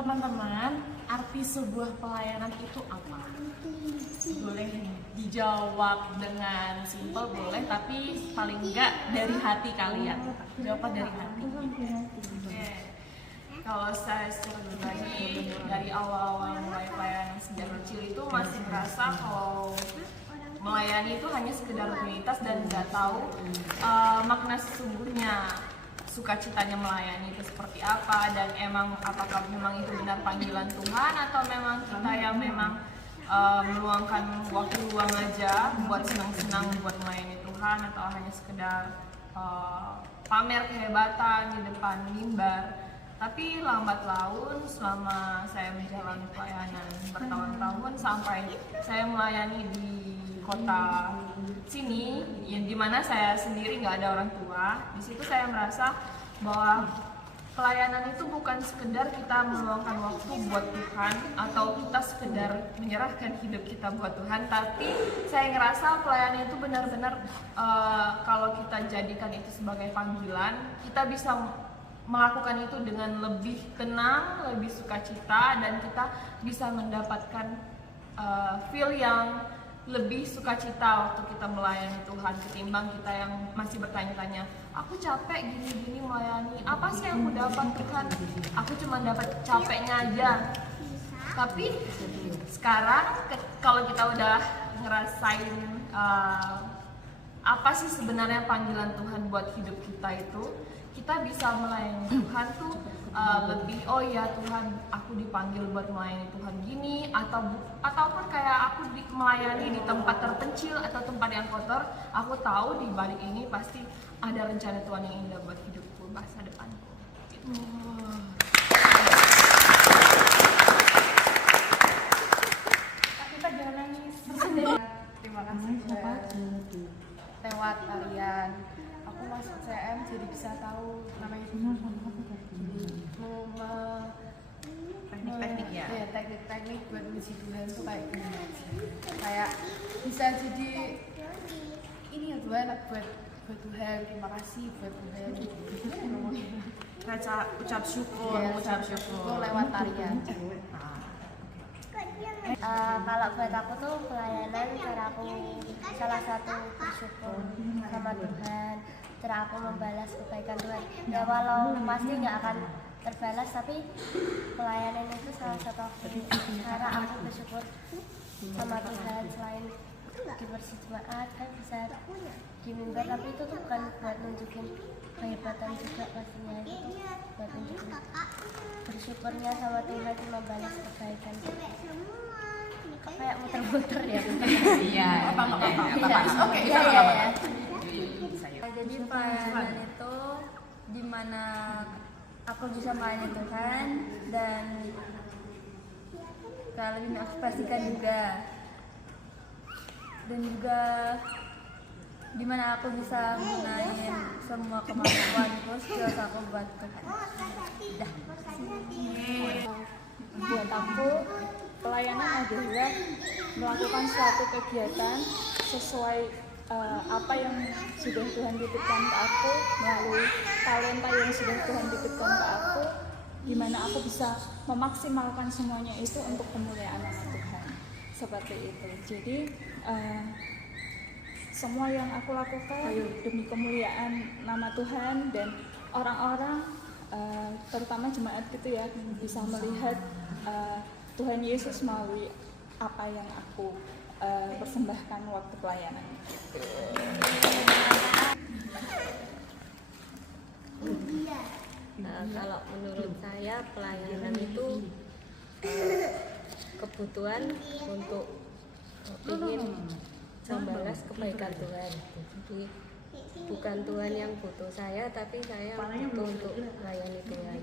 Teman-teman, arti sebuah pelayanan itu apa? Boleh dijawab dengan simpel boleh, tapi paling enggak dari hati kalian. Jawabnya dari hati. Oke. Kalau saya secara pribadi dari awal-awal mulai pelayanan sejak kecil itu masih merasa kalau melayani itu hanya sekedar rutinitas dan nggak tahu makna sesungguhnya sukacitanya melayani itu seperti apa, dan apakah memang itu benar panggilan Tuhan atau memang kita yang memang meluangkan waktu luang aja buat senang-senang buat melayani Tuhan, atau hanya sekedar pamer kehebatan di depan mimbar. Tapi lambat laun selama saya menjalani pelayanan bertahun-tahun sampai saya melayani di kota sini, yang dimana saya sendiri nggak ada orang tua, di situ saya merasa bahwa pelayanan itu bukan sekedar kita meluangkan waktu buat Tuhan atau kita sekedar menyerahkan hidup kita buat Tuhan, tapi saya ngerasa pelayanan itu benar-benar kalau kita jadikan itu sebagai panggilan, kita bisa melakukan itu dengan lebih tenang, lebih sukacita, dan kita bisa mendapatkan feel yang lebih sukacita waktu kita melayani Tuhan ketimbang kita yang masih bertanya-tanya, aku capek gini-gini melayani, apa sih yang aku dapat Tuhan? Aku cuma dapat capeknya aja. Tapi sekarang kalau kita udah ngerasain apa sih sebenarnya panggilan Tuhan buat hidup kita itu, kita bisa melayani Tuhan tuh lebih, oh ya Tuhan, aku dipanggil buat melayani Tuhan gini, ataupun kayak aku melayani di tempat terpencil atau tempat yang kotor, aku tahu di balik ini pasti ada rencana Tuhan yang indah buat hidupku, masa depanku gitu. Kita jangan nangis. Terima kasih lewat tarian aku masuk CM jadi bisa tahu namanya teknik-teknik ya, teknik-teknik buat muji Tuhan tuh kayak gimana sih, kayak bisa jadi ini ya Tuhan, buat Tuhan, terima kasih buat Tuhan, Ucap syukur lewat tarian. Kalau buat aku tuh pelayanan cara aku salah satu bersyukur sama Tuhan, cara aku membalas kebaikan Tuhan. Ya walau pasti nggak akan terbalas, tapi pelayanan itu salah satu cara aku bersyukur sama Tuhan. Selain di berjemaat kan bisa di mimbar, tapi itu tuh bukan buat nunjukin kehebatan juga, pastinya itu buat nunjukin bersyukurnya sama Tuhan membalas kebaikan kita. Kayak muter-muter ya. Iya. Oke. Jadi pelayanan itu dimana aku bisa melayani Tuhan dan kayak lebih mengekspresikan juga, dan juga dimana aku bisa gunain semua kemampuanku, skills aku buat Tuhan. Buat aku, pelayanan adalah melakukan suatu kegiatan sesuai apa yang sudah Tuhan titipkan ke aku, melalui talenta yang sudah Tuhan titipkan ke aku, di mana aku bisa memaksimalkan semuanya itu untuk kemuliaan nama Tuhan. Seperti itu. Jadi semua yang aku lakukan demi kemuliaan nama Tuhan, dan orang-orang terutama jemaat gitu ya, bisa melihat Tuhan Yesus melalui apa yang aku persembahkan waktu pelayanan. Kalau menurut saya pelayanan itu kebutuhan untuk ingin membalas kebaikan Tuhan. Jadi bukan Tuhan yang butuh saya, tapi saya butuh untuk melayani Tuhan.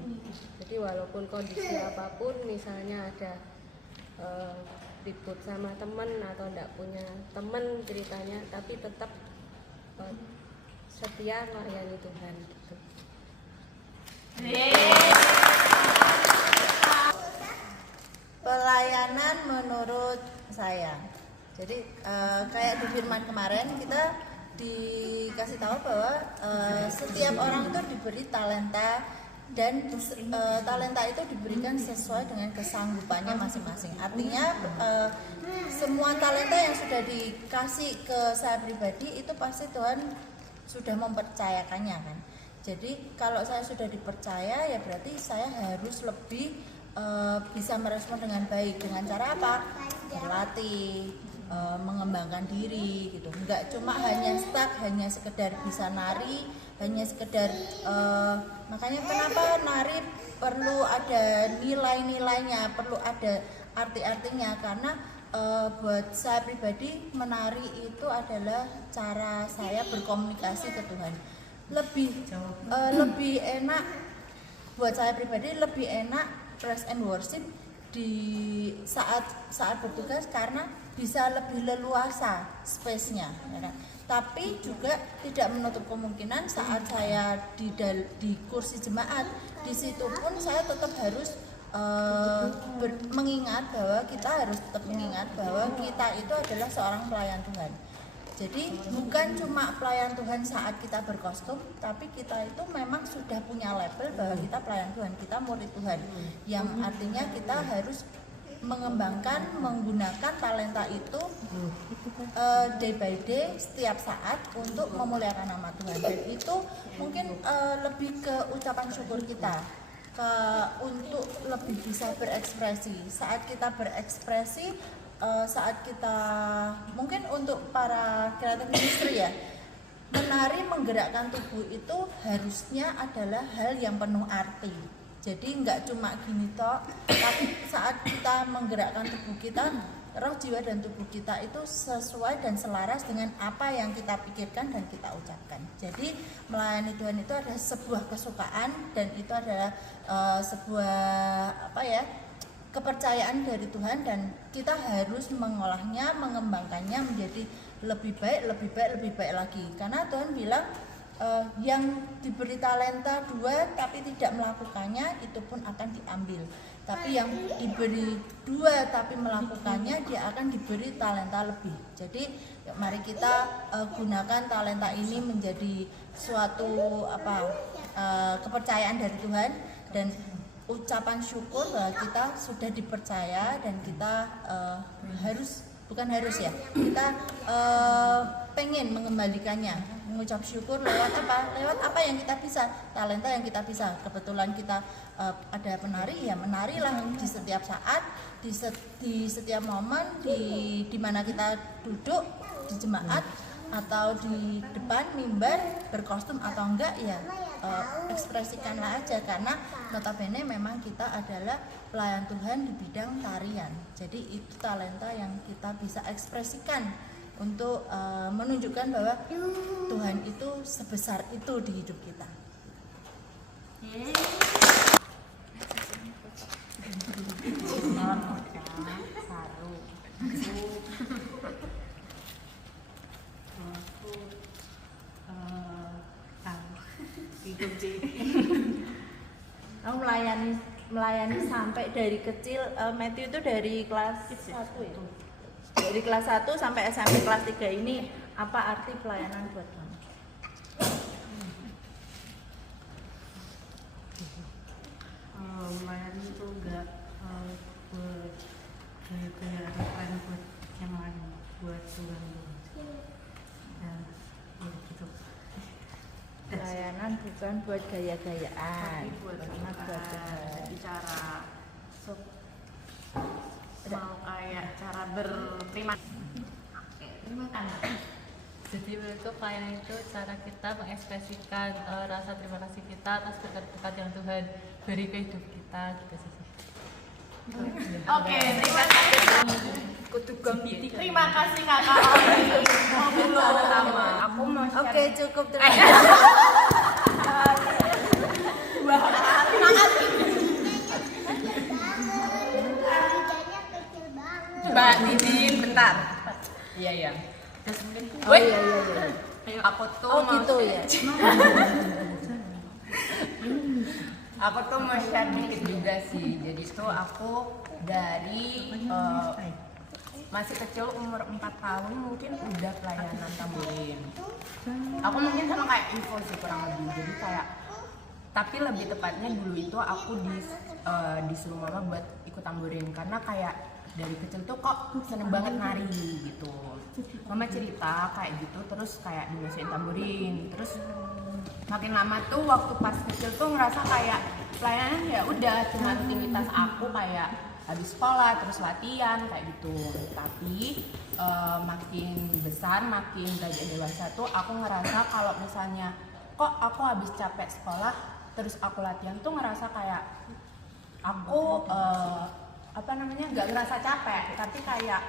Jadi walaupun kondisi apapun, misalnya ada ribut sama teman atau tidak punya teman ceritanya, tapi tetap setia melayani Tuhan gitu. Pelayanan menurut saya, jadi kayak di firman kemarin kita dikasih tahu bahwa setiap orang itu diberi talenta dan talenta itu diberikan sesuai dengan kesanggupannya masing-masing. Artinya semua talenta yang sudah dikasih ke saya pribadi itu pasti Tuhan sudah mempercayakannya kan. Jadi kalau saya sudah dipercaya ya berarti saya harus lebih bisa merespon dengan baik. Dengan cara apa? Berlatih, mengembangkan diri gitu. Enggak cuma hanya stuck, hanya sekedar bisa nari, hanya sekedar makanya kenapa nari perlu ada nilai-nilainya, perlu ada arti-artinya, karena buat saya pribadi menari itu adalah cara saya berkomunikasi ke Tuhan. Lebih enak buat saya pribadi, lebih enak praise and worship di saat bertugas karena bisa lebih leluasa space-nya, ya kan? Tapi juga tidak menutup kemungkinan saat saya di kursi jemaat, di situ pun saya tetap harus mengingat bahwa kita harus tetap mengingat bahwa kita itu adalah seorang pelayan Tuhan. Jadi bukan cuma pelayan Tuhan saat kita berkostum, tapi kita itu memang sudah punya label bahwa kita pelayan Tuhan, kita murid Tuhan. Yang artinya kita harus mengembangkan, menggunakan talenta itu day by day, setiap saat untuk memuliakan nama Tuhan. Dan itu mungkin lebih ke ucapan syukur kita, untuk lebih bisa berekspresi. Saat kita berekspresi, saat kita mungkin untuk para kreatif industri ya, menari menggerakkan tubuh itu harusnya adalah hal yang penuh arti. Jadi nggak cuma gini toh, tapi saat kita menggerakkan tubuh kita, roh, jiwa, dan tubuh kita itu sesuai dan selaras dengan apa yang kita pikirkan dan kita ucapkan. Jadi melayani Tuhan itu adalah sebuah kesukaan, dan itu adalah sebuah kepercayaan dari Tuhan, dan kita harus mengolahnya, mengembangkannya menjadi lebih baik lagi. Karena Tuhan bilang yang diberi talenta 2 tapi tidak melakukannya itu pun akan diambil. Tapi yang diberi 2 tapi melakukannya, dia akan diberi talenta lebih. Jadi mari kita gunakan talenta ini menjadi suatu kepercayaan dari Tuhan, dan ucapan syukur bahwa kita sudah dipercaya, dan kita kita pengen mengembalikannya, mengucap syukur lewat apa yang kita bisa, talenta yang kita bisa. Kebetulan kita ada penari, ya menarilah di setiap saat, di setiap momen, di mana kita duduk di jemaat atau di depan mimbar, berkostum atau enggak, ya ekspresikanlah aja, karena notabene memang kita adalah pelayan Tuhan di bidang tarian. Jadi itu talenta yang kita bisa ekspresikan untuk menunjukkan bahwa Tuhan itu sebesar itu di hidup kita. Kamu melayani sampai dari kecil. Matthew itu dari kelas 1 ya? Dari kelas 1 sampai SMP kelas 3 ini, apa arti pelayanan buat kamu? Melayani itu enggak buat gaya-gaya keren buat yang lain, buat Tuhan. Gitu. Pelayanan bukan buat gaya-gayaan, tapi buat cara mau kayak cara berterima kasih. Jadi menurutku pelayanan itu cara kita mengekspresikan rasa terima kasih kita atas berkat-berkat yang Tuhan beri ke hidup kita, gitu sih. Oke, terima kasih. Terima kasih kakak. Aku mau Oke, cukup, terima kasih. Mbak Didin, bentar. Iya. Terus mungkin iya. Aku tuh Gitu ya. Aku tuh mau share dikit juga sih. Jadi tuh aku dari masih kecil, umur 4 tahun mungkin udah pelayanan tamborin. Aku mungkin sama kayak info sih kurang lebih. Jadi kayak Tapi lebih tepatnya dulu itu aku disuruh mama buat ikut tamborin karena kayak dari kecil tuh kok seneng banget nari gitu. Mama cerita kayak gitu, terus kayak dimasukin tamborin, terus makin lama tuh waktu pas kecil tuh ngerasa kayak pelayanan ya udah cuma rutinitas aku kayak habis sekolah terus latihan kayak gitu. Tapi makin besar, makin beranjak dewasa tuh aku ngerasa kalau misalnya kok aku habis capek sekolah terus aku latihan tuh ngerasa kayak aku nggak ngerasa capek, tapi kayak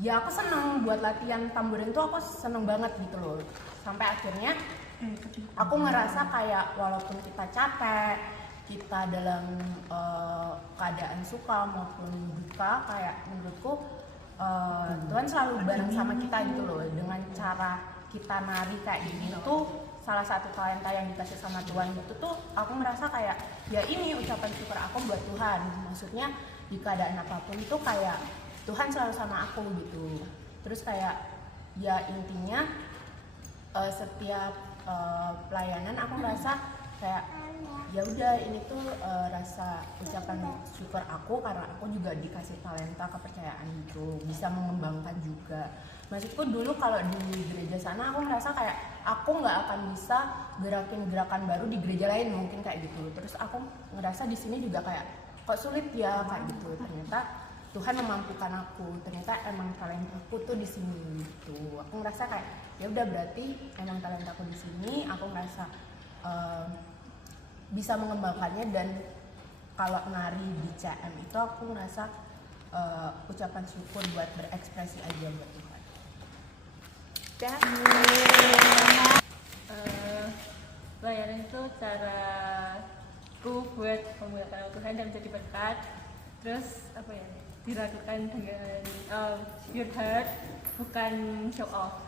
ya aku seneng buat latihan tamborin tuh, aku seneng banget gitu loh. Sampai akhirnya aku ngerasa kayak walaupun kita capek, kita dalam keadaan suka maupun duka, kayak menurutku Tuhan selalu bareng sama kita gitu loh. Dengan cara kita nari kayak gini tuh salah satu talenta yang dikasih sama Tuhan gitu tuh, aku merasa kayak ya ini ucapan syukur aku buat Tuhan. Maksudnya di keadaan apapun tuh kayak Tuhan selalu sama aku gitu. Terus kayak ya intinya setiap pelayanan aku merasa kayak ya udah ini tuh rasa ucapan syukur aku karena aku juga dikasih talenta, kepercayaan gitu, bisa mengembangkan juga. Maksudku dulu kalau di gereja sana aku ngerasa kayak aku nggak akan bisa gerakin gerakan baru di gereja lain mungkin kayak gitu. Terus aku ngerasa di sini juga kayak kok sulit ya kayak gitu. Ternyata Tuhan memampukan aku, ternyata emang talentaku tuh di sini gitu. Aku ngerasa kayak ya udah berarti emang talentaku di sini. Aku ngerasa bisa mengembangkannya, dan kalau nari di CM itu aku ngerasa ucapan syukur buat berekspresi aja buat Tuhan. Pelayanan itu caraku buat memuliakan Tuhan dan menjadi berkat. Terus apa ya? Dilakukan dengan your heart, bukan show off.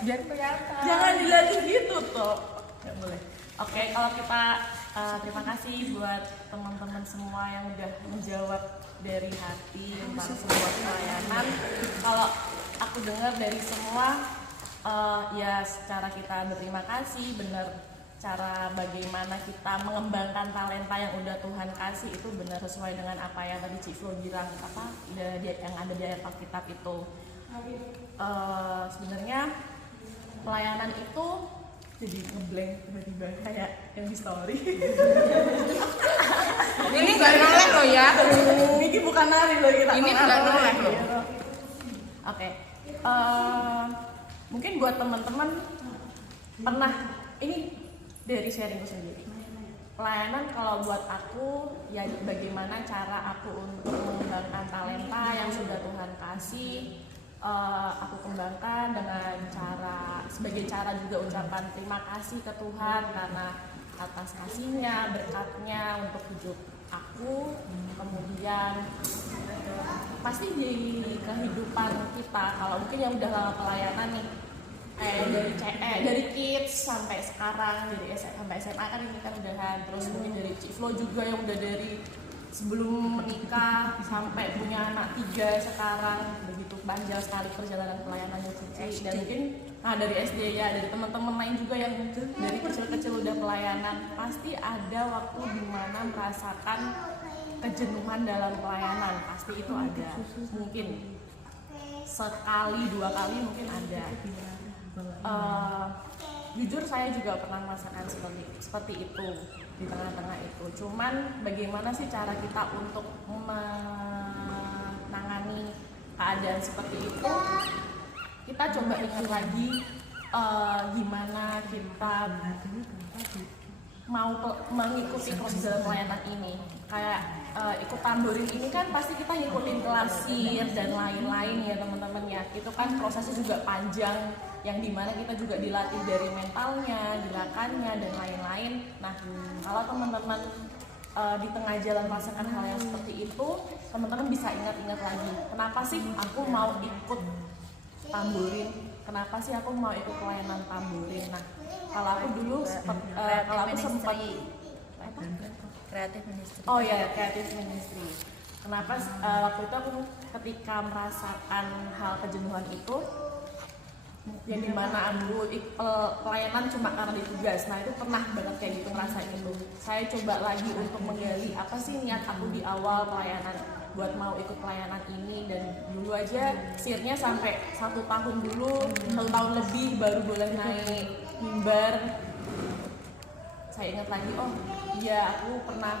Biar kelihatan. Jangan dilatih gitu tuh. Nggak boleh. Oke, kalau kita terima kasih buat teman-teman semua yang udah menjawab dari hati tentang sebuah pelayanan. Kalau aku dengar dari semua, ya secara kita berterima kasih, benar cara bagaimana kita mengembangkan talenta yang udah Tuhan kasih itu benar sesuai dengan apa yang tadi Cik Flo bilang, yang ada di ayat Alkitab itu. Sebenarnya pelayanan itu jadi ngeblank tiba-tiba kayak yang di story. Ini nggak noleh loh ya. Ini bukan nari loh kita. Ini nggak noleh loh. Oke. Mungkin buat teman-teman pernah ini dari sharingku sendiri. Pelayanan kalau buat aku ya bagaimana cara aku untuk mengembangkan talenta yang sudah Tuhan kasih. Aku kembangkan dengan sebagai cara juga ucapan terima kasih ke Tuhan karena atas kasihnya, berkatnya untuk hidup aku. Kemudian pasti di kehidupan kita, kalau mungkin yang udah lama pelayanan nih, dari kids sampai sekarang, sampai SMA kan ini kan udahan. Terus mungkin dari Cik Flo juga yang udah dari sebelum menikah sampai punya anak 3 sekarang, begitu panjang sekali perjalanan pelayanannya Cici. Dan mungkin dari SD ya, dari teman-teman lain juga yang dari kecil-kecil udah pelayanan, pasti ada waktu dimana merasakan kejenuhan dalam pelayanan, pasti itu ada. Mungkin sekali 2 kali mungkin ada. Jujur saya juga pernah merasakan seperti itu di tengah-tengah itu. Cuman bagaimana sih cara kita untuk menangani keadaan seperti itu? Kita coba ingat lagi gimana kita mau mengikuti proses dalam pelayanan ini. Kayak ikut tamborin ini kan pasti kita ngikutin kelasir dan lain-lain ya teman-teman ya. Itu kan prosesnya juga panjang, yang dimana kita juga dilatih dari mentalnya, gerakannya dan lain-lain. Nah, kalau teman-teman di tengah jalan merasakan hal yang seperti itu, teman-teman bisa ingat-ingat lagi, kenapa sih aku mau ikut tamborin? Kenapa sih aku mau ikut pelayanan tamborin? Nah, kalau aku dulu kalau aku sempat Kreatif Ministry. Oh ya, Kreatif Ministry. Kenapa waktu itu aku ketika merasakan hal kejenuhan itu, yang dimana aku pelayanan cuma karena ditugas. Nah itu pernah banget kayak gitu ngerasain itu. Saya coba lagi untuk menggali apa sih niat aku di awal pelayanan buat mau ikut pelayanan ini, dan dulu aja sirnya sampai 1 tahun dulu, 1 tahun lebih baru boleh naik mimbar. Saya ingat lagi, oh iya aku pernah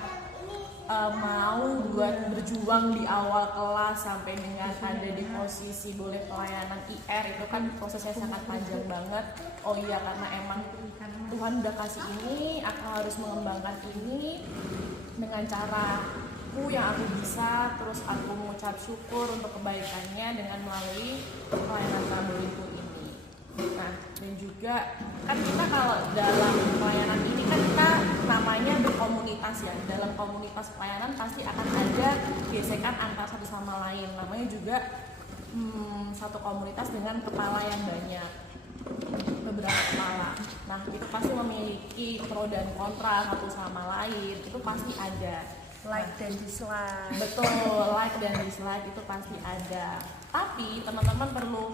mau buat berjuang di awal kelas sampai dengan ada di posisi boleh pelayanan IR, itu kan prosesnya sangat panjang banget. Oh iya, karena emang Tuhan udah kasih ini, aku harus mengembangkan ini dengan caraku yang aku bisa, terus aku mengucap syukur untuk kebaikannya dengan melalui pelayanan Tamborinku ini. Nah, dan juga kan kita kalau dalam pelayanan ini kan kita namanya berkomunitas ya. Dalam komunitas pelayanan pasti akan ada gesekan antara satu sama lain. Namanya juga satu komunitas dengan kepala yang banyak, beberapa kepala. Nah, itu pasti memiliki pro dan kontra satu sama lain. Itu pasti ada. Like dan dislike. Betul, like dan dislike itu pasti ada. Tapi teman-teman perlu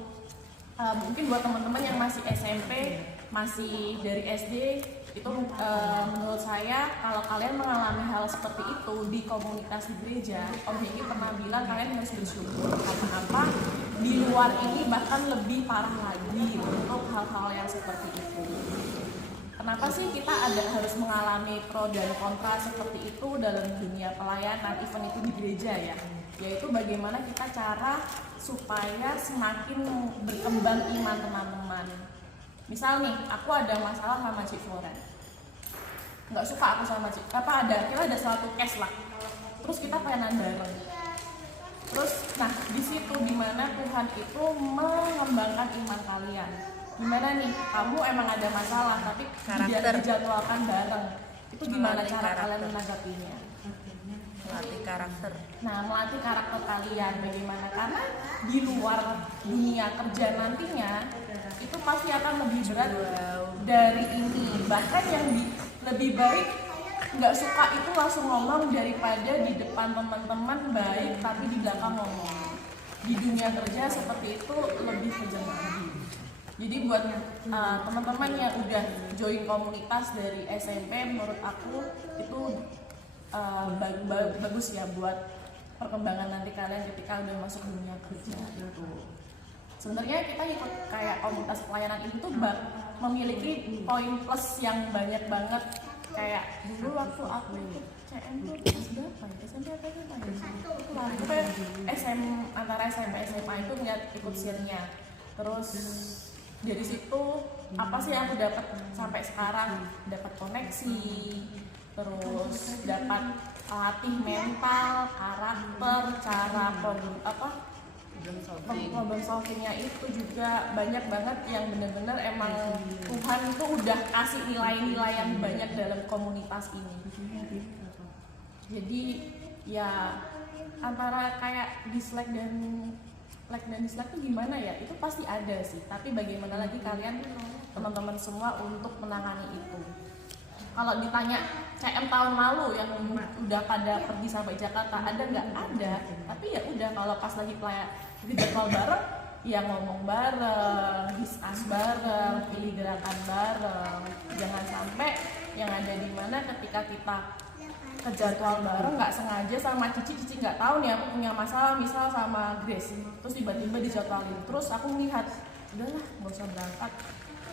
mungkin buat teman-teman yang masih SMP, masih dari SD, itu menurut saya kalau kalian mengalami hal seperti itu di komunitas di gereja, Om Hegi pernah bilang kalian harus bersyukur. Karena apa? Di luar ini bahkan lebih parah lagi untuk hal-hal yang seperti itu. Kenapa sih kita harus mengalami pro dan kontra seperti itu dalam dunia pelayanan, event itu di gereja ya? Yaitu bagaimana kita cara supaya semakin berkembang iman teman-teman. Misal nih, aku ada masalah sama Cik Floren, nggak suka aku sama Cik, kita ada suatu case lah, terus kita pelayanan bareng. Terus, nah di situ dimana Tuhan itu mengembangkan iman kalian. Gimana nih, kamu emang ada masalah tapi dijadwalkan bareng, itu gimana cara kalian menanggapinya? Melatih karakter. Nah, melatih karakter kalian bagaimana? Karena di luar dunia kerja nantinya itu pasti akan lebih berat dari ini. Bahkan yang lebih baik nggak suka itu langsung ngomong daripada di depan teman-teman baik tapi di belakang ngomong. Di dunia kerja seperti itu lebih kejam lagi. Jadi buat teman-teman yang udah join komunitas dari SMP, menurut aku itu bagus ya buat perkembangan nanti kalian ketika udah masuk dunia kerja itu. Sebenarnya kita ikut kayak komunitas pelayanan itu tuh memiliki poin plus yang banyak banget. Kayak dulu waktu aku ikut CM tuh kelas berapa ya? SMP apa ya? Aku kayak antara SMP SMA itu ikut sirnya. Terus dari situ apa sih yang aku dapat sampai sekarang? Dapat koneksi, terus dapat latih mental, karakter, cara problem solvingnya itu juga banyak banget yang bener-bener emang Tuhan itu udah kasih nilai-nilai yang banyak dalam komunitas ini. Jadi ya antara kayak dislike dan like dan dislike itu gimana ya? Itu pasti ada sih. Tapi bagaimana lagi kalian teman-teman semua untuk menangani itu? Kalau ditanya CM tahun lalu yang udah pada pergi sampai Jakarta ada nggak? Ada. Tapi ya udah kalau pas lagi jadwal bareng, ya ngomong bareng, discuss bareng, pilih gerakan bareng. Jangan sampai yang ada di mana ketika kita ke jadwal bareng nggak sengaja sama Cici nggak tahu nih aku punya masalah misal sama Grace, terus tiba-tiba dijadwalin, terus aku melihat udahlah nggak usah berangkat,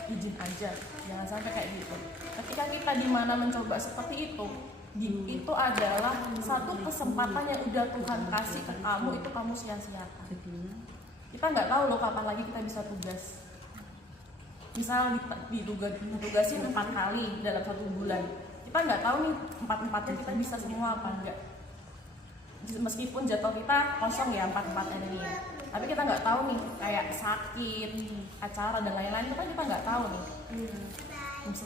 izin aja. Jangan sampai kayak gitu. Ketika kita di mana mencoba seperti itu adalah satu kesempatan yang udah Tuhan kasih ke kamu, itu kamu sia-siakan. Kita nggak tahu loh kapan lagi kita bisa tugas. Misal ditugasin 4 kali dalam 1 bulan, kita nggak tahu nih 4-4-nya kita bisa semua apa enggak. Meskipun jadwal kita kosong ya 4-4 ini, tapi kita nggak tahu nih kayak sakit, acara dan lain-lain itu kan kita nggak tahu nih.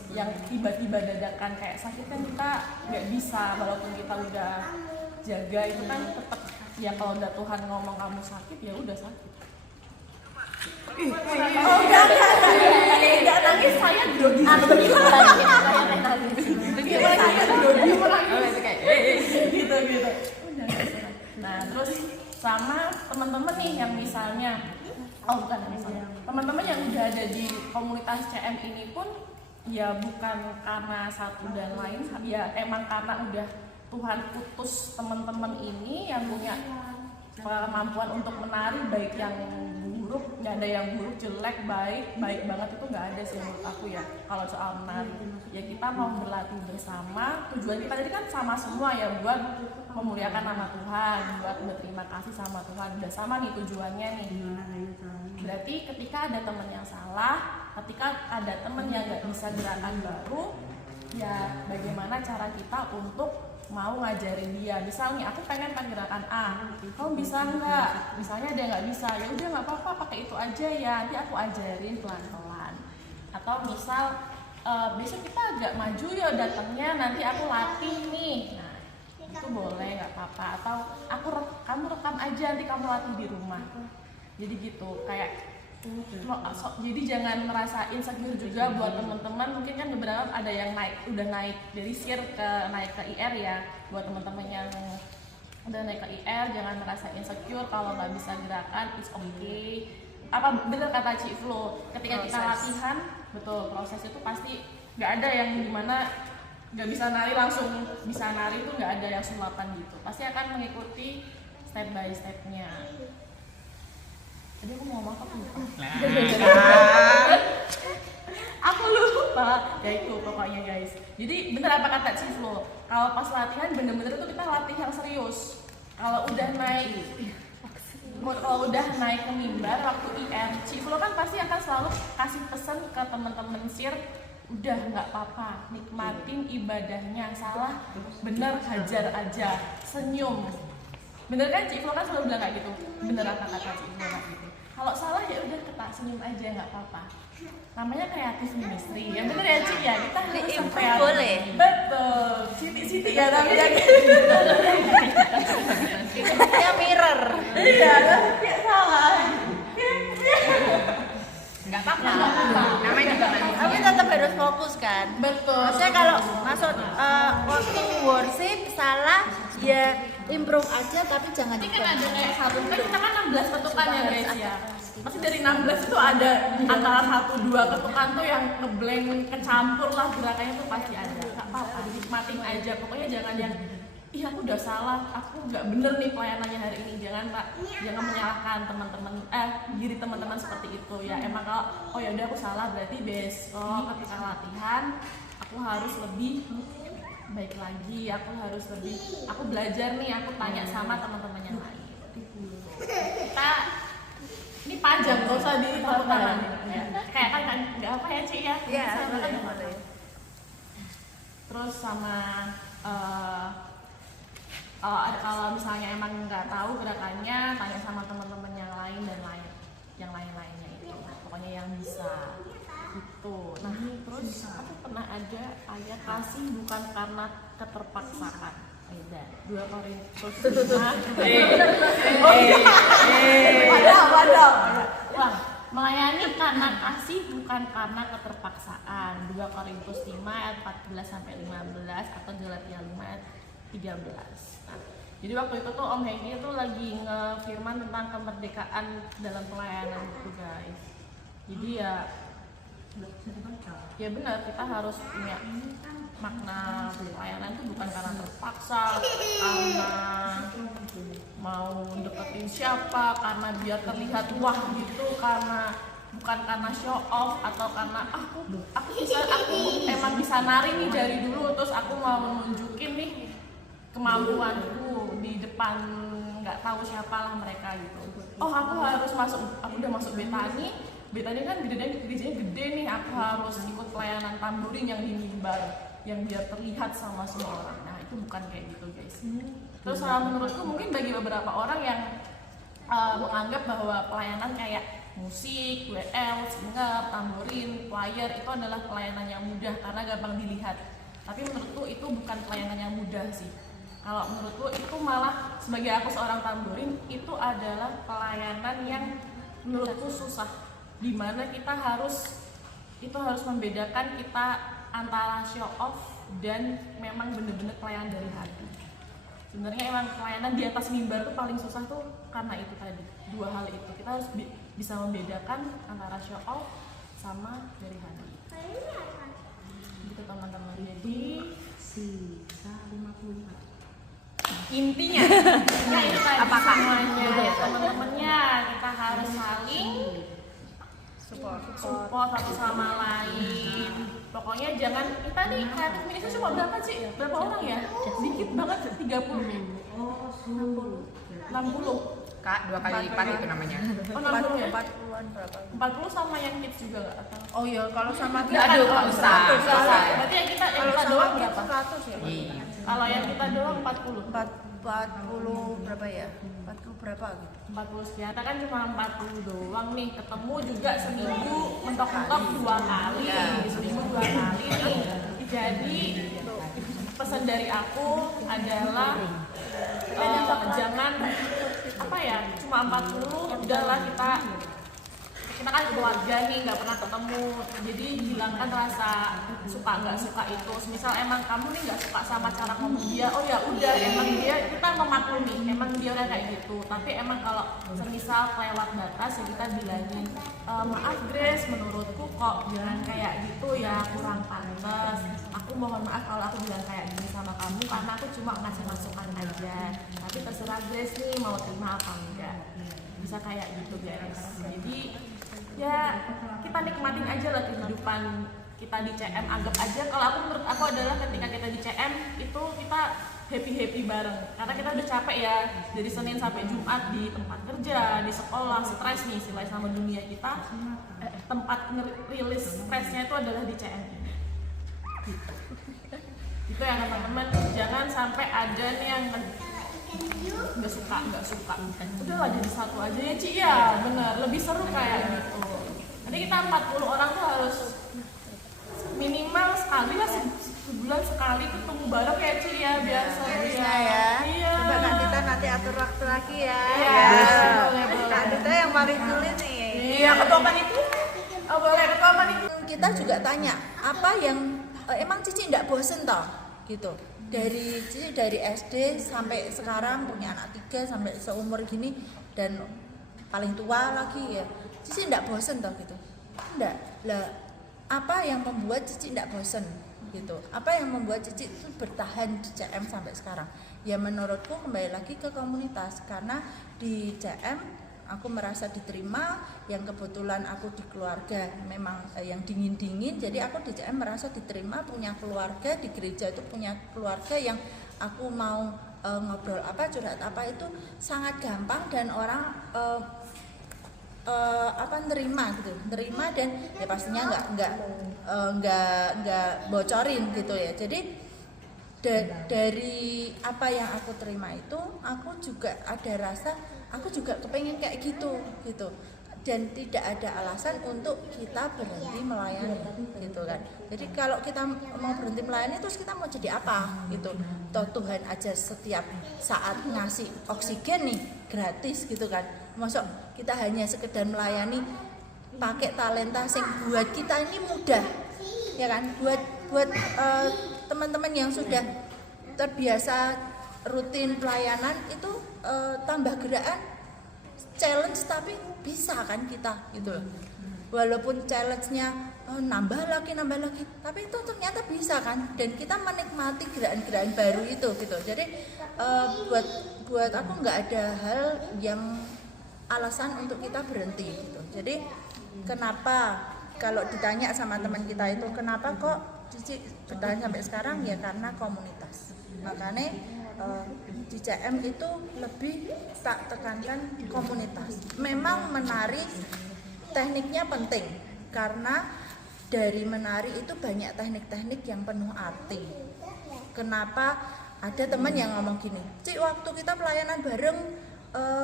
Yang tiba-tiba dadakan kayak sakit kan kita nggak bisa, walaupun kita udah jaga itu kan tetap ya kalau udah Tuhan ngomong kamu sakit ya udah sakit. Oh enggak nangis, saya grogi. Gitu. Nah terus sama teman-teman nih yang misalnya bukan teman-teman yang udah ada di komunitas CM ini pun ya bukan karena satu dan lain, ya emang karena udah Tuhan putus teman-teman ini yang punya kemampuan untuk menari, baik yang buruk, nggak ada yang buruk, jelek, baik banget itu nggak ada sih menurut aku ya. Kalau soal menari ya kita mau berlatih bersama, tujuan kita tadi kan sama semua ya, buat memuliakan nama Tuhan, buat berterima kasih sama Tuhan, udah sama nih tujuannya nih. Berarti ketika ada teman yang salah, ketika ada teman yang nggak bisa gerakan baru, ya bagaimana cara kita untuk mau ngajarin dia. Misalnya aku pengen gerakan A, kamu bisa nggak? Misalnya dia nggak bisa, ya udah nggak apa-apa, pakai itu aja ya, nanti aku ajarin pelan-pelan. Atau misal besok kita agak maju ya datangnya, nanti aku latih nih. Nah itu boleh, nggak apa-apa. Atau kamu rekam aja, nanti kamu latih di rumah. Jadi gitu, kayak jadi jangan merasa insecure juga buat teman-teman. Mungkin kan beberapa ada yang udah naik dari SIR naik ke IR ya. Buat teman-teman yang udah naik ke IR, jangan merasa insecure kalau nggak bisa gerakan, it's okay. Apa bener kata Cik Flo, ketika kita latihan, betul, proses itu pasti nggak ada yang dimana nggak bisa nari langsung bisa nari, itu nggak ada yang sulapan gitu. Pasti akan mengikuti step by stepnya. Tadi aku mau ngomong apa lupa? Aku lupa. Ya itu pokoknya guys. Jadi bener apa kata Ciflo, kalau pas latihan bener-bener tuh kita latih yang serius. Kalau udah naik ke mimbar waktu IR, Ciflo kan pasti akan selalu kasih pesan ke teman-teman SIR, udah nggak apa-apa, nikmatin ibadahnya, salah bener hajar aja, senyum. Bener kan Cik Flo kan selalu bilang kayak gitu. Bener apa kata Cik Flo kayak gitu. Kalau salah ya udah kita senyum aja, nggak apa-apa. Namanya kreatif ministry. Ya bener ya Cik ya, kita harus kreatif. Boleh. Betul. Siti ya namanya. Ya mirror. Iya, kayak salah. Nggak apa-apa. Namanya juga manusia. Tapi tetap harus fokus kan. Betul. Maksudnya kalau masuk waktu worship salah ya improve aja, tapi jangan Ini kan ada kayak satu, kan kita kan 16 ketukan ya guys ya. Pasti dari 16 itu ada antara 1-2 ketukan tuh yang ngeblank, kecampur lah gerakannya tuh pasti ada. Gak apa-apa, nikmatin aja. Pokoknya jangan yang ih aku udah salah, aku nggak bener nih pelayanannya hari ini. Jangan menyalahkan teman-teman, diri teman-teman seperti itu ya. Emang kalau oh ya udah aku salah, berarti besok ketika latihan aku harus lebih baik lagi, aku belajar nih, aku tanya sama teman-teman yang lain. Kita ini panjang, gak usah di tepuk tangan ya. Kayak kan nggak apa ya Cik ya? Iya. Terus sama kalau misalnya emang nggak tahu gerakannya, tanya sama teman-teman yang lain dan yang lain-lainnya itu. Pokoknya yang bisa. Gitu. Nah, terus aku pernah ada ayat kasih bukan karena keterpaksaan. Beda. 2 Korintus 5. Wah, melayani karena kasih bukan karena keterpaksaan. 2 Korintus 5 ayat 14 sampai 15 atau Galatia 5 ayat 13. Nah, jadi waktu itu tuh Om Hengki tuh lagi ngefirman tentang kemerdekaan dalam pelayanan gitu guys. Jadi ya benar, kita harus punya makna pelayanan itu bukan karena terpaksa, karena mau deketin siapa, karena biar terlihat wah gitu, bukan karena show off atau karena aku emang bisa nari nih dari dulu, terus aku mau menunjukin nih kemampuanku di depan nggak tahu siapalah mereka gitu. Oh aku harus aku udah masuk Betani kan gedenya gede nih, aku harus ikut pelayanan tamburin yang di mimbar, yang biar terlihat sama semua orang. Nah itu bukan kayak gitu guys. Terus menurutku mungkin bagi beberapa orang yang menganggap bahwa pelayanan kayak musik, WL, singer, tamburin, choir itu adalah pelayanan yang mudah karena gampang dilihat. Tapi menurutku itu bukan pelayanan yang mudah sih. Kalau menurutku itu malah sebagai aku seorang tamburin itu adalah pelayanan yang menurutku susah. Dimana kita harus membedakan kita antara show off dan memang bener-bener pelayanan dari hati. Sebenarnya emang pelayanan di atas mimbar tuh paling susah tuh karena itu tadi, 2 hal itu. Kita harus bisa membedakan antara show off sama dari hati. Gitu teman-teman. Jadi intinya itu tadi semuanya teman-temannya kita harus saling support satu sama lain. Pokoknya jangan kita nih kreatif ini cuma berapa sih? Berapa orang ya? Dikit banget 30. 60. Kak, 2 kali lipat itu namanya. Oh, 60 ya? 40-an berapa? 40 sama yang kids juga nggak? Atau? Oh iya, kalau sama kita Aduh, ada usah. 100. Berarti yang kita Kalau doang sama berapa? 100 ya? Iya. Kalau yang kita doang 40. 40 berapa ya? 40 berapa gitu? 40 sekian, kita kan cuma 40 doang nih. Ketemu juga seminggu mentok-mentok 2 kali. Seminggu 2 kali nih. Jadi pesan dari aku adalah jangan apa ya, cuma 40 udahlah kita kan keluarga nih, nggak pernah ketemu, jadi hilangkan rasa suka nggak suka itu. Misal emang kamu nih nggak suka sama cara ngomong dia, oh ya udah, emang dia, kita memaklumi emang dia udah kayak gitu. Tapi emang kalau semisal lewat batas ya kita bilangin, maaf Grace, menurutku kok jangan kayak gitu ya, kurang pantas. Aku mohon maaf kalau aku bilang kayak gini sama kamu karena aku cuma ngasih masukan aja, tapi terserah Grace nih mau terima apa enggak. Bisa kayak gitu guys. Jadi ya kita nikmatin aja lah kehidupan kita di CM. Anggap aja, kalau aku, menurut aku adalah ketika kita di CM itu kita happy bareng, karena kita udah capek ya dari Senin sampai Jumat di tempat kerja, di sekolah, stres nih istilahnya sama dunia kita. Tempat rilis stresnya itu adalah di CM. Itu ya teman-teman, jangan sampai ada nih yang nggak suka, udahlah jadi satu aja ya Ci, ya bener, lebih seru kayak gitu. Nanti kita 40 orang tuh harus minimal sekali lah, sebulan sekali ketemu bareng ya Ci ya, biasa ya. Iya. Coba nanti atur waktu lagi ya. Iya, boleh. Kak Dita yang paling sulit nih. Iya, ketua panitia. Oh boleh, ketua panitia. Kita juga tanya apa yang emang Cici nggak bosen toh gitu. Dari Cici dari SD sampai sekarang punya anak 3 sampai seumur gini dan paling tua lagi ya, Cici nggak bosen toh gitu? Nggak lah. Apa yang membuat Cici nggak bosen gitu? Apa yang membuat Cici itu bertahan di CM sampai sekarang? Ya menurutku kembali lagi ke komunitas, karena di CM aku merasa diterima, yang kebetulan aku di keluarga memang yang dingin-dingin, jadi aku di CM merasa diterima, punya keluarga, di gereja itu punya keluarga yang aku mau ngobrol apa, curhat apa itu sangat gampang dan orang nerima gitu, nerima dan ya pastinya nggak bocorin gitu ya. Jadi dari apa yang aku terima itu, aku juga ada rasa aku juga kepengen kayak gitu dan tidak ada alasan untuk kita berhenti melayani gitu kan. Jadi kalau kita mau berhenti melayani terus kita mau jadi apa gitu? Toh Tuhan aja setiap saat ngasih oksigen nih gratis gitu kan. Masuk kita hanya sekedar melayani pakai talenta sing buat kita ini mudah ya kan, buat teman-teman yang sudah terbiasa rutin pelayanan itu tambah gerakan challenge, tapi bisa kan kita gitu loh. Walaupun challenge-nya nambah lagi, tapi itu ternyata bisa kan, dan kita menikmati gerakan-gerakan baru itu gitu. Jadi buat aku nggak ada hal yang alasan untuk kita berhenti gitu. Jadi kenapa kalau ditanya sama teman kita itu kenapa kok Cici bertahan sampai sekarang, ya karena komunitas. Makanya di CM itu lebih tak tekankan komunitas. Memang menari tekniknya penting, karena dari menari itu banyak teknik-teknik yang penuh arti. Kenapa ada teman yang ngomong gini, Cik, waktu kita pelayanan bareng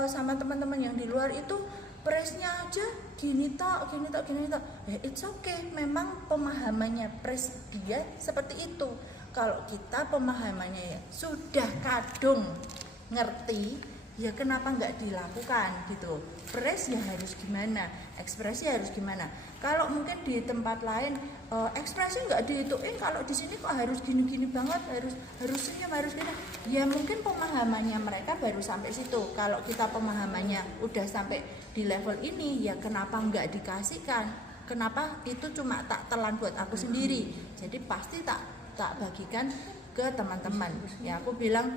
sama teman-teman yang di luar itu presnya aja gini tok. Ya it's okay, memang pemahamannya pres dia seperti itu. Kalau kita pemahamannya ya sudah kadung ngerti, ya kenapa nggak dilakukan gitu. Praise ya harus gimana, ekspresi harus gimana. Kalau mungkin di tempat lain ekspresi nggak dihituin, kalau di sini kok harus gini-gini banget, harus senyum, harus gini. Ya mungkin pemahamannya mereka baru sampai situ. Kalau kita pemahamannya udah sampai di level ini, ya kenapa nggak dikasihkan? Kenapa itu cuma tak telan buat aku sendiri? Jadi pasti tak bagikan ke teman-teman. Ya aku bilang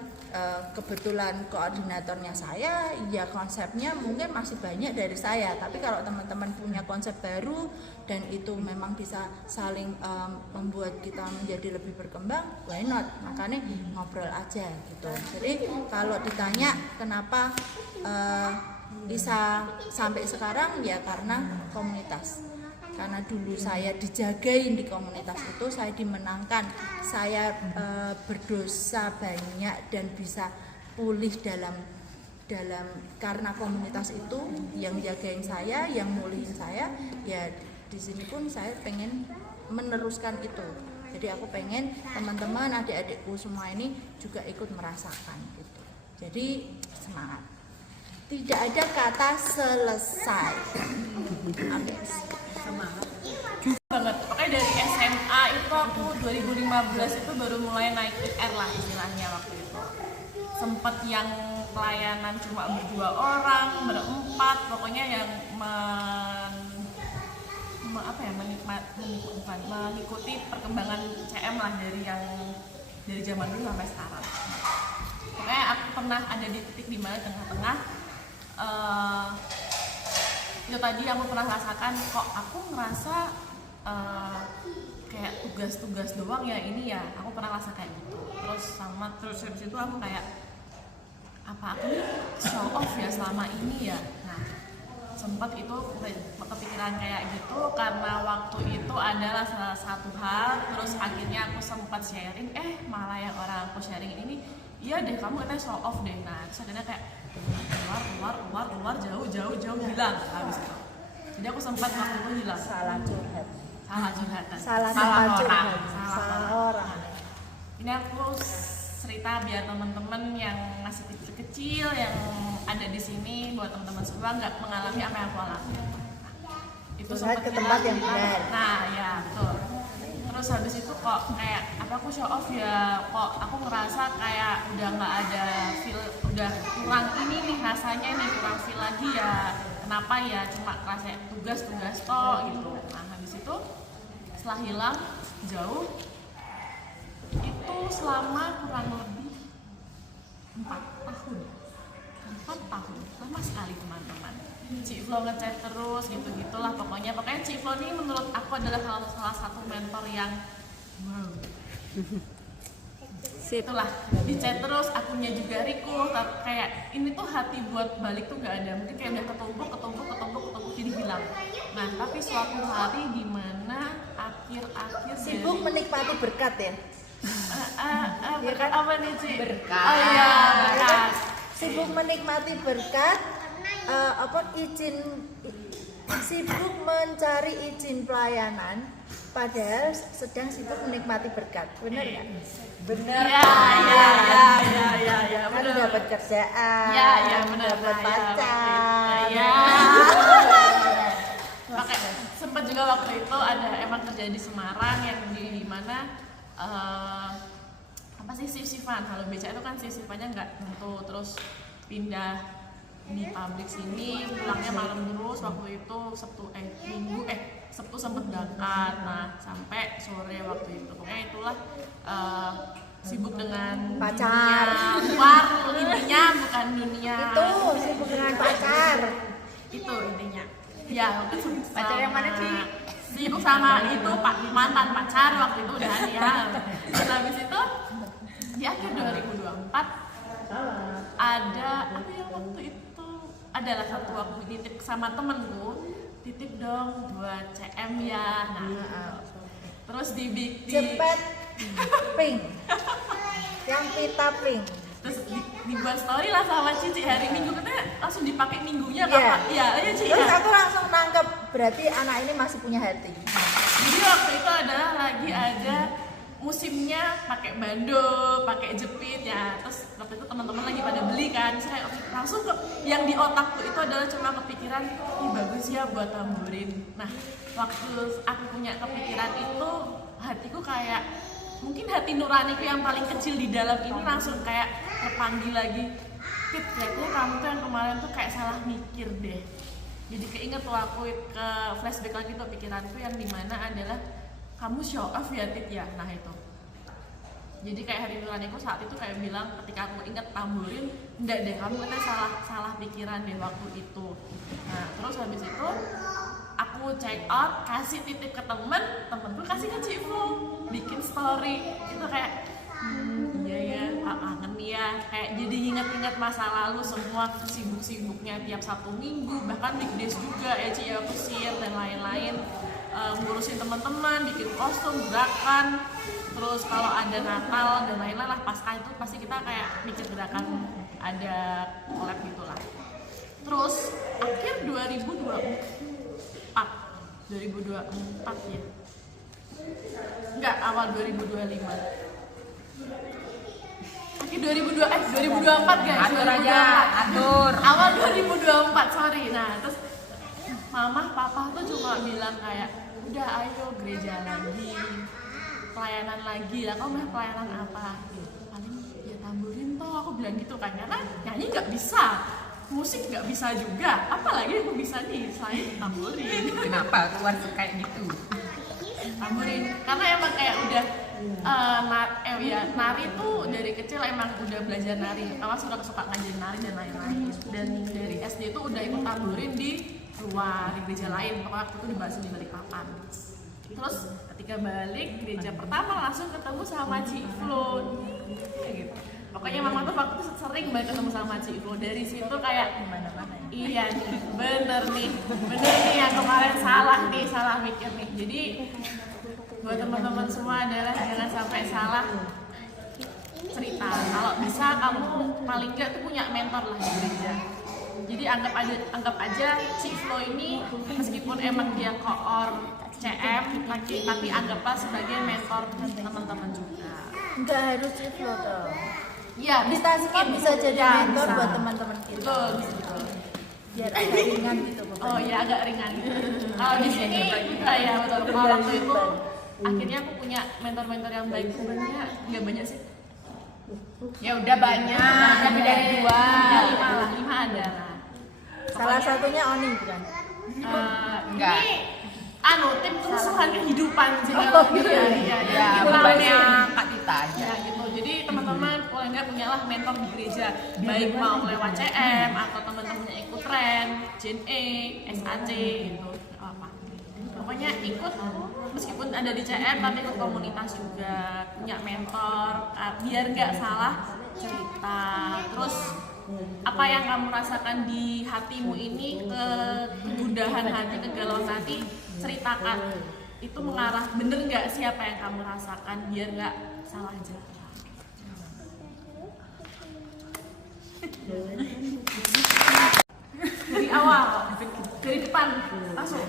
kebetulan koordinatornya saya, ya konsepnya mungkin masih banyak dari saya. Tapi kalau teman-teman punya konsep baru dan itu memang bisa saling membuat kita menjadi lebih berkembang, why not? Makanya ngobrol aja gitu. Jadi kalau ditanya kenapa bisa sampai sekarang, ya karena komunitas. Karena dulu saya dijagain di komunitas itu, saya dimenangkan, saya berdosa banyak dan bisa pulih dalam karena komunitas itu yang jagain saya, yang mulihin saya. Ya di sini pun saya pengen meneruskan itu. Jadi aku pengen teman-teman, adik-adikku semua ini juga ikut merasakan gitu. Jadi semangat. Tidak ada kata selesai. Amin. Banget. Pokoknya dari SMA itu aku 2015 itu baru mulai naik IR lah istilahnya waktu itu. Sempet yang pelayanan cuma berdua orang, berempat, pokoknya yang mengikuti perkembangan CM lah dari zaman dulu sampai sekarang. Pokoknya aku pernah ada di titik di mana tengah-tengah itu tadi aku pernah rasakan, kok aku ngerasa kayak tugas-tugas doang ya ini ya, aku pernah rasa kayak gitu. Terus dari situ aku kayak apa aku nih show off ya selama ini ya. Nah sempat itu kepikiran kayak gitu karena waktu itu adalah salah satu hal. Terus akhirnya aku sempat sharing, malah yang orang aku sharing ini, iya deh kamu katanya show off deh. Nah terus akhirnya kayak keluar jauh hilang habis itu. Jadi aku sempat waktu itu hilang. Salah curhat. Salah orang. Ini aku cerita biar teman-teman yang masih kecil-kecil yang ada di sini, buat teman-teman semua nggak mengalami apa yang aku alami. Itu sempat ke tempat yang benar. Nah ya betul. Terus habis itu kok kayak apa aku show off ya, kok aku ngerasa kayak udah nggak ada feel, udah kurang ini nih rasanya nih, kurang feel lagi ya. Kenapa ya, cuma rasanya tugas toh gitu. Nah habis itu setelah hilang jauh itu selama kurang lebih 4 tahun, lama sekali teman-teman. Cik Flo ngechat terus gitu-gitulah pokoknya Cik Flo ini menurut aku adalah salah satu mentor yang wow. Itulah di chat terus, akunya juga Riko, kayak ini tuh hati buat balik tuh gak ada, mungkin kayak udah ketumpuk jadi hilang. Nah tapi suatu hari dimana akhir-akhir sibuk menikmati berkat ya. Berkat apa nih Cik? Berkat. Oh iya berkat. Sibuk menikmati berkat, sibuk mencari izin pelayanan, padahal sedang sibuk menikmati berkat, benar nggak? Benar. Ya. Kan dapat kerjaan, benar. dapat pacar. Makanya sempat juga waktu itu ada emang kerja di Semarang yang di mana shift-shiftan. Kalau BCA itu kan shift-shiftannya nggak tentu, terus pindah di pabrik sini, pulangnya malam terus. Waktu itu Sabtu sempet berangkat, nah sampai sore waktu itu. Pokoknya itulah sibuk dengan pacar. Luar intinya bukan dunia. Itu sibuk dengan pacar. Itu intinya. Ya, Pacar yang mana sih? Sibuk sama itu mantan pacar waktu itu udah ya. Terus habis itu di akhir 2024 ada apa ya waktu itu adalah satu waktu titip sama temenku, titip dong buat CM ya. Nah, terus cepet pink yang pita pink, terus dibuat story lah sama Cici hari Minggu, katanya langsung dipakai minggunya Kak. Iya Cici. Terus aku langsung nangkep berarti anak ini masih punya hati. Jadi waktu itu adalah lagi ada musimnya pakai bando, pakai jepit ya. Terus waktu itu teman-teman lagi pada beli kan, saya langsung yang di otakku itu adalah cuma kepikiran, ih bagus ya buat tamborin. Nah waktu aku punya kepikiran itu, hatiku kayak mungkin hati nuraniku yang paling kecil di dalam ini langsung kayak terpanggil lagi. Fit, kayaknya kamu tuh yang kemarin tuh kayak salah mikir deh. Jadi keinget tuh aku ke flashback lagi tuh pikiranku yang dimana adalah kamu show off ya Tit ya. Nah itu. Jadi kayak hari nuraniku saat itu kayak bilang ketika aku inget tamborin, enggak deh kamu katanya salah pikiran deh waktu itu. Nah terus habis itu aku check out, kasih titip ke temenku kasih ke Cifu, bikin story. Itu kayak iya ya, kangen ya. Kayak jadi ingat-ingat masa lalu semua sibuk-sibuknya tiap Sabtu Minggu, bahkan weekdays juga ya Ci, aku share dan lain-lain. Ngurusin teman-teman, bikin kostum, gerakan, terus kalau ada Natal dan lain-lain lah pasca itu pasti kita kayak mikir gerakan ada collab gitulah. Terus akhir 2024 ya, enggak awal 2025. Akhir 2024 guys. Atur aja, atur. Awal 2024 sorry. Nah terus mama papa tuh cuma bilang kayak udah ayo gereja lagi, pelayanan lagi lah. Kamu mau pelayanan apa? Gitu. Paling ya tamborin toh, aku bilang gitu kan, karena nyanyi nggak bisa, musik nggak bisa juga, apalagi aku bisa nih selain tamborin. Kenapa keluar kayak gitu? Tamborin karena emang kayak udah nari tuh dari kecil emang udah belajar nari, awas sudah suka ngajarin nari dan lain-lain. Dan dari SD tuh udah ikut tamborin di luar, di gereja lain, pokoknya waktu itu dibahas di Balikpapan. Terus ketika balik gereja pertama langsung ketemu sama Ci Flo gitu. Pokoknya mama tuh waktu itu sering banget ketemu sama Ci Flo. Dari situ kayak iya nih, bener nih yang kemarin salah mikir nih. Jadi buat teman-teman semua adalah jangan sampai salah cerita. Kalau bisa kamu paling nggak tuh punya mentor lah di gereja. Jadi anggap aja Ci Flo ini meskipun emang dia koor CM tapi anggaplah sebagai mentor teman-teman juga. Enggak harus Ciflo tuh. Iya, Kita skip bisa jadi ya, mentor bisa. buat teman-teman kita. Betul. Biar agak ringan gitu pokoknya. Oh ya agak ringan. Kalau di sini ya betul. Kalau waktu itu akhirnya aku punya mentor-mentor yang baik sebenarnya nggak banyak sih. Ya udah banyak, tapi dari 2. Ya 5 ada lah. Salah satunya Oni bukan? Enggak. Ini tim kerusuhan kehidupan genealogi Ya, bebannya Kak Tita aja. ya gitu. Jadi teman-teman boleh nggak punyalah mentor di gereja, baik mau lewat CM atau teman-temannya ikut tren, Gen E, SAC gitu, apa. Pokoknya ikut meskipun ada di CM tapi ikut komunitas juga, punya mentor biar nggak salah cerita. Terus apa yang kamu rasakan di hatimu ini, kegundahan hati, kegalauan hati, ceritakan. Itu mengarah bener nggak sih apa yang kamu rasakan biar nggak salah jalan. Dari awal, dari depan, masuk.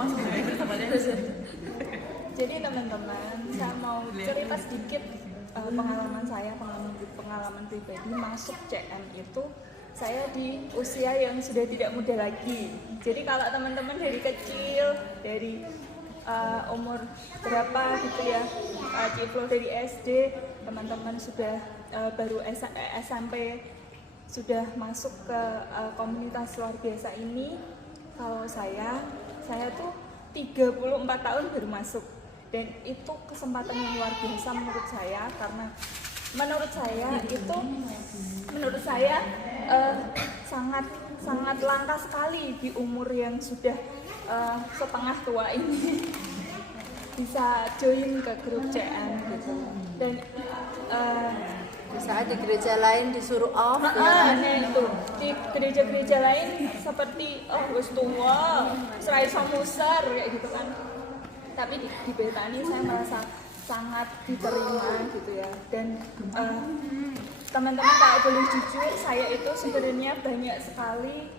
Jadi teman-teman, saya mau cerita sedikit pengalaman saya, pengalaman pribadi masuk CM itu. Saya di usia yang sudah tidak muda lagi. Jadi kalau teman-teman dari kecil, dari umur berapa gitu ya, Ciflo dari SD, teman-teman sudah baru SMP, sudah masuk ke komunitas luar biasa ini. Kalau saya tuh 34 tahun baru masuk. Dan itu kesempatan yang luar biasa menurut saya, karena menurut saya sangat langka sekali di umur yang sudah setengah tua ini bisa join ke grup CM gitu. Dan Di saat di gereja lain disuruh off. itu di gereja-gereja lain seperti wis tua, serai samusar kayak gitu kan. Tapi di Betani saya merasa sangat diterima gitu ya. Dan teman-teman kalau boleh jujur, saya itu sebenarnya banyak sekali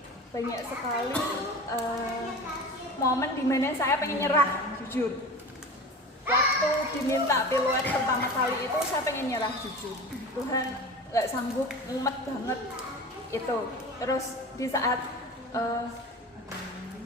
momen dimana saya pengen nyerah, jujur. Waktu waktu diminta piluet pertama kali itu saya pengen nyerah jujur. Tuhan nggak sanggup, mumet banget itu. Terus di saat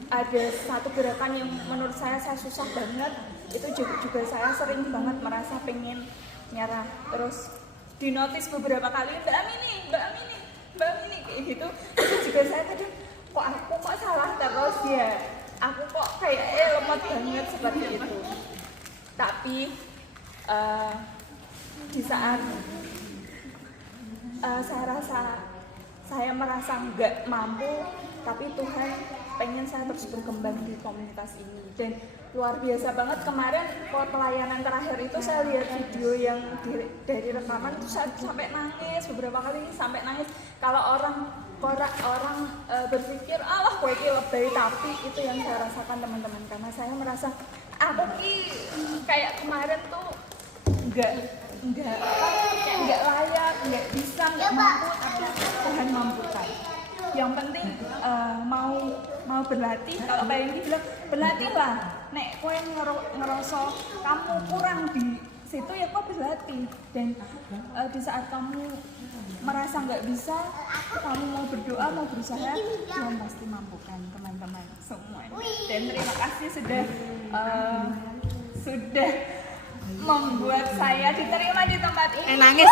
ada satu gerakan yang menurut saya susah banget, itu juga saya sering banget merasa pengen nyerah. Terus dinotis beberapa kali, Mbak Amini kayak gitu. Itu juga saya kadang kok aku kok salah terus ya, aku kok kayak lemot banget seperti itu. Tapi di saat saya merasa nggak mampu, tapi Tuhan pengen saya terus berkembang di komunitas ini. Dan luar biasa banget kemarin pelayanan terakhir itu saya lihat video yang dari rekaman itu saya sampai nangis beberapa kali, sampai nangis. Kalau orang berpikir Allah kowe iki lebay, tapi itu yang saya rasakan teman-teman, karena saya merasa aku kayak kemarin tuh nggak layak, nggak bisa, nggak mampu, tapi Tuhan mampukan. Yang penting mau berlatih. Kalau Pak Yengki bilang berlatihlah, nek kowe ngerasa kamu kurang di situ ya kau berlatih. Dan di saat kamu merasa nggak bisa, kamu mau berdoa, mau berusaha, Tuhan pasti mampukan teman-teman semuanya. Dan terima kasih sudah membuat saya diterima di tempat ini. Nangis.